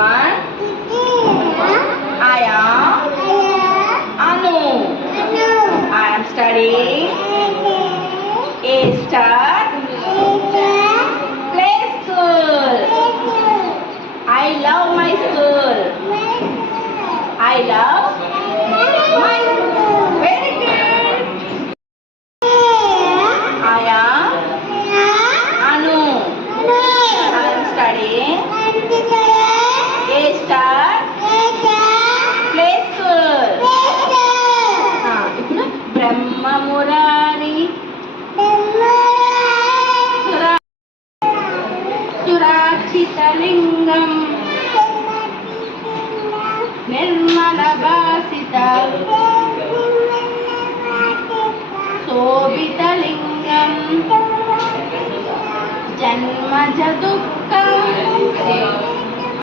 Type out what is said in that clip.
one. I am Anu. I am studying A star play school. I love my school. I love my school. Very good. I am Anu. I am studying A star play school. ఇప్పుడు బ్రహ్మ మురారి సురాక్షితలింగం నిర్మల భాసిత శోభితలింగం జన్మజ దుఃఖం